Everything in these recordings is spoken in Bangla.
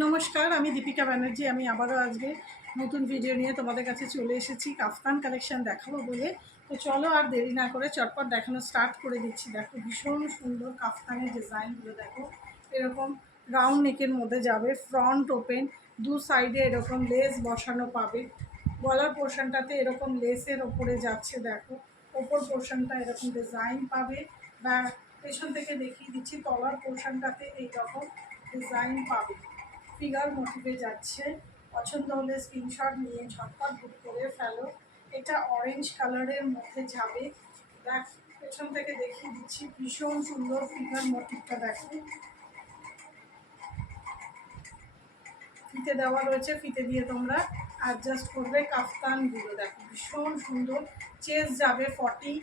নমস্কার, আমি দীপিকা ব্যানার্জি। আমি আবারও আজকে নতুন ভিডিও নিয়ে তোমাদের কাছে চলে এসেছি কাফতান কালেকশন দেখাবো বলে। তো চলো আর দেরি না করে চটপট দেখানো স্টার্ট করে দিচ্ছি। দেখো ভীষণ সুন্দর কাফতানের ডিজাইনগুলো দেখো। এরকম রাউন্ড নেকের মধ্যে যাবে, ফ্রন্ট ওপেন, দু সাইডে এরকম লেস বসানো পাবে। গলার পোর্শনটাতে এরকম লেসের ওপরে যাচ্ছে দেখো, ওপর পোর্শনটা এরকম ডিজাইন পাবে। বা পেছন থেকে দেখিয়ে দিচ্ছি, তলার পোর্শনটাতে এইরকম ডিজাইন পাবে, ফিগার মোটিভে যাচ্ছে। পছন্দ হলে স্ক্রিনশট নিয়ে ঝটপট বুক করে ফেলো। এটা অরেঞ্জ কালারের মধ্যে যাবে। দেখ, পেছন থেকে দেখিয়ে দিচ্ছি, ভীষণ সুন্দর ফিগার মোটিভটা দেখো। ফিতে দেওয়া রয়েছে, ফিতে দিয়ে তোমরা অ্যাডজাস্ট করবে কাফতানগুলো। দেখো ভীষণ সুন্দর। চেস্ট যাবে 40,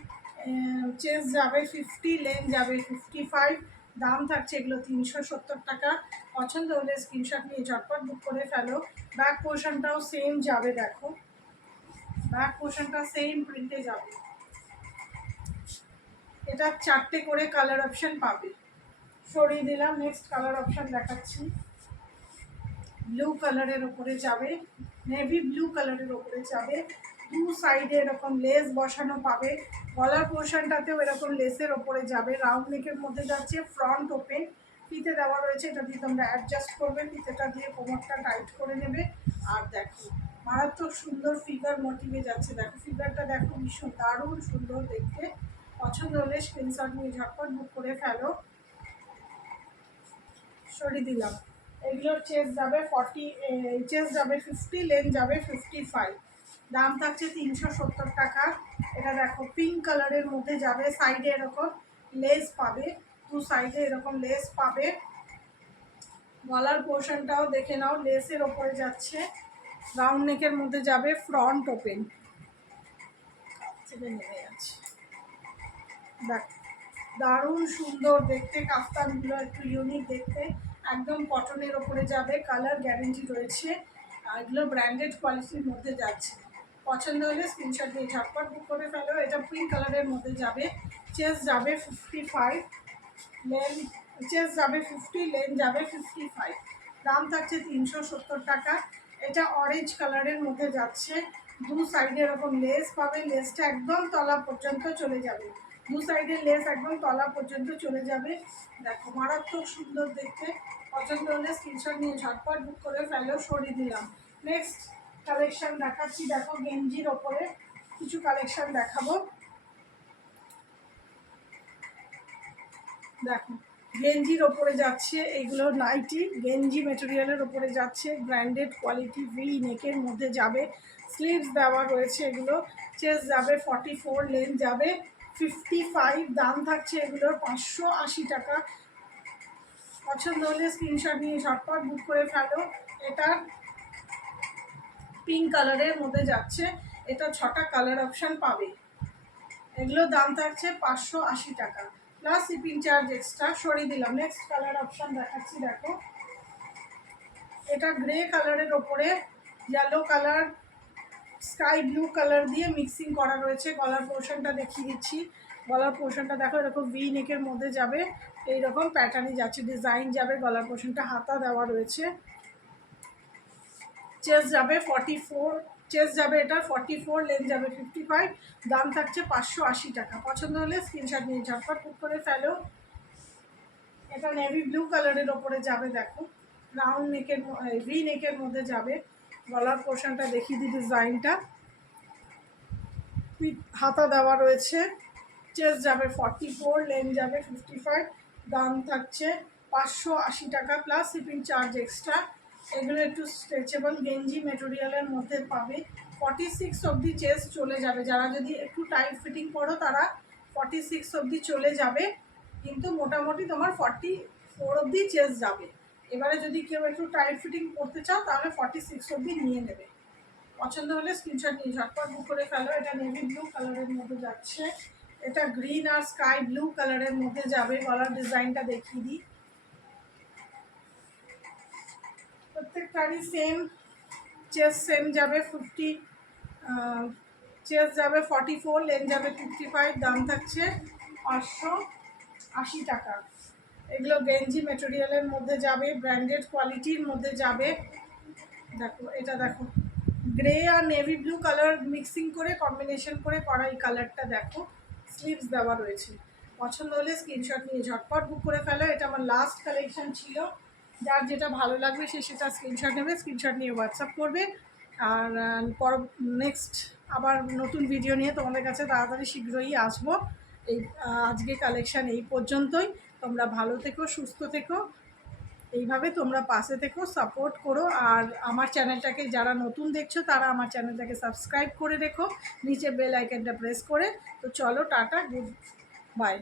চেস্ট যাবে 50, লেন যাবে 55। দাম থাকছে এগুলো 370 টাকা। পছন্দ হলে স্ক্রিনশট নিয়ে ঝটপট বুক করে ফেলো। ব্যাক পোর্শনটাও সেম যাবে দেখো, ব্যাক পোর্শনটা সেম প্রিন্টে যাবে। এটা 4টে করে কালার অপশান পাবে। সরিয়ে দিলাম, নেক্সট কালার অপশান দেখাচ্ছি। ব্লু কালারের ওপরে যাবে, নেভি ব্লু কালারের ওপরে যাবে। দু সাইডে এরকম লেস বসানো পাবে। গলার পোর্শনটাতেও এরকম লেসের ওপরে যাবে, রাউন্ড নেকের মধ্যে যাচ্ছে, ফ্রন্ট ওপেন। ফিতে দেওয়া রয়েছে, এটা দিয়ে তোমরা অ্যাডজাস্ট করবে, ফিতেটা দিয়ে কোমরটা টাইট করে নেবে। আর দেখো মারাত্মক সুন্দর ফিগার মোটিভে যাচ্ছে। দেখো ফিগারটা দেখো, ভীষণ দারুণ সুন্দর দেখতে। পছন্দ হলে স্ক্রিনশট নিয়ে ঝটপট বুক করে ফেলো। সরিয়ে দিলাম। এগুলোর চেস্ট যাবে 40, চেস্ট যাবে 50, লেন যাবে 55। দাম থাকছে 370 টাকা। এটা দেখো পিঙ্ক কালারের মধ্যে যাবে, সাইডে এরকম লেস পাবে, দু সাইডে এরকম লেস পাবে। গলার পোর্শনটাও দেখে নাও, লেসের ওপরে যাচ্ছে, রাউন্ড নেকের মধ্যে যাবে, ফ্রন্ট ওপেন। নেমে যাচ্ছে, দেখ দারুণ সুন্দর দেখতে। কাফতানগুলো একটু ইউনিক দেখতে, একদম কটনের ওপরে যাবে, কালার গ্যারেন্টি রয়েছে। আর এগুলো ব্র্যান্ডেড কোয়ালিটির মধ্যে যাচ্ছে। পছন্দ হলে স্ক্রিনশট দিয়ে ঝটপট বুক করে ফেলো। এটা পিঙ্ক কালারের মধ্যে যাবে। চেস্ট যাবে 55, লেন, চেস্ট যাবে 50, লেন যাবে 55। দাম থাকছে 370 টাকা। এটা অরেঞ্জ কালারের মধ্যে যাচ্ছে। দু সাইডে এরকম লেস পাবে, লেসটা একদম তলা পর্যন্ত চলে যাবে। দু সাইডে লেস একদম তলা পর্যন্ত চলে যাবে। দেখো মারাত্মক সুন্দর দেখতে। পছন্দ হলে স্ক্রিনশট নিয়ে ঝটপট বুক করে ফেলো। সরিয়ে দিলাম। নেক্সট কালেকশন দেখাচ্ছি। দেখো গেঞ্জির ওপরে কিছু কালেকশন দেখাবো। দেখো গেঞ্জির ওপরে যাচ্ছে, এগুলো নাইটি গেঞ্জি মেটেরিয়ালের ওপরে যাচ্ছে, ব্র্যান্ডেড কোয়ালিটি, ভি নেকের মধ্যে যাবে, স্লিভস দেওয়া রয়েছে এগুলো। চেস্ট যাবে 44, লেন যাবে 55। দাম থাকছে এগুলোর 580 টাকা। পছন্দ হলে স্ক্রিনশট নিয়ে ঝটপট বুক করে ফেলো। এটা পিঙ্ক কালারের মধ্যে যাচ্ছে, এটা 6টা কালার অপশান পাবে। এগুলো দাম থাকছে 580 টাকা প্লাস শিপিং চার্জ এক্সট্রা। সরিয়ে দিলাম। নেক্সট কালার অপশান দেখাচ্ছি। দেখো এটা গ্রে কালারের ওপরে yellow colour, sky blue colour দিয়ে মিক্সিং করা রয়েছে। গলার পোর্শনটা দেখিয়ে দিচ্ছি। গলার পোর্শনটা দেখো এরকম ভি নেকের মধ্যে যাবে, এইরকম প্যাটার্নই যাচ্ছে, ডিজাইন যাবে। গলার পোর্শনটা হাতা দেওয়া রয়েছে। চেস্ট যাবে 44, চেস্ট যাবে এটা 44, লেন যাবে 55। দাম থাকছে 580 টাকা। পছন্দ হলে স্ক্রিনশট নিয়ে ঝটপট বুক করে ফেলো। এটা নেভি ব্লু কালারের ওপরে যাবে। দেখো রাউন্ড নেকের, ভি নেকের মধ্যে যাবে। গলার পোর্শনটা দেখিয়ে দিই, ডিজাইনটা হাতা দেওয়া রয়েছে। চেস্ট যাবে 44, লেন যাবে 55। দাম থাকছে 580 টাকা প্লাস শিপিং চার্জ এক্সট্রা। এগুলো একটু স্ট্রেচেবল গেঞ্জি মেটেরিয়ালের মধ্যে পাবে। 46 অবধি চেস্ট চলে যাবে, যারা যদি একটু টাইট ফিটিং করো তারা 46 অবধি চলে যাবে, কিন্তু মোটামুটি তোমার 44 অবধি চেস্ট যাবে। এবারে যদি কেউ একটু টাইট ফিটিং করতে চাও তাহলে 46 অবধি নিয়ে নেবে। পছন্দ হলে স্ক্রিনশট নিয়ে ঝটপট বুক করে ফেলো। এটা নেভি ব্লু কালারের মধ্যে যাচ্ছে, এটা গ্রিন আর স্কাই ব্লু কালারের মধ্যে যাবে। গলার ডিজাইনটা দেখিয়ে দিই, প্রত্যেকটারই সেম। চেস্ট সেম যাবে 50, চেস্ট যাবে 44, লেন যাবে 55। দাম থাকছে 580 টাকা। এগুলো গেঞ্জি মেটেরিয়ালের মধ্যে যাবে, ব্র্যান্ডেড কোয়ালিটির মধ্যে যাবে। দেখো এটা দেখো, গ্রে আর নেভি ব্লু কালার মিক্সিং করে কম্বিনেশন করে করা এই কালারটা দেখো, স্লিভস দেওয়া রয়েছে। পছন্দ হলে স্ক্রিনশট নিয়ে ঝটপট বুক করে ফেলো। এটা আমার লাস্ট কালেকশন ছিল, যার যেটা ভালো লাগবে সে সেটা স্ক্রিনশট নেবে, স্ক্রিনশট নিয়ে হোয়াটসঅ্যাপ করবে। আর নেক্সট আবার নতুন ভিডিও নিয়ে তোমাদের কাছে তাড়াতাড়ি শীঘ্রই আসবো। এই আজকে কালেকশান এই পর্যন্তই। তোমরা ভালো থেকো, সুস্থ থেকো, এইভাবে তোমরা পাশে থেকো, সাপোর্ট করো। আর আমার চ্যানেলটাকে যারা নতুন দেখছো তারা আমার চ্যানেলটাকে সাবস্ক্রাইব করে রেখো, নিচে বেল আইকনটা প্রেস করে। তো চলো, টাটা, গুড বাই।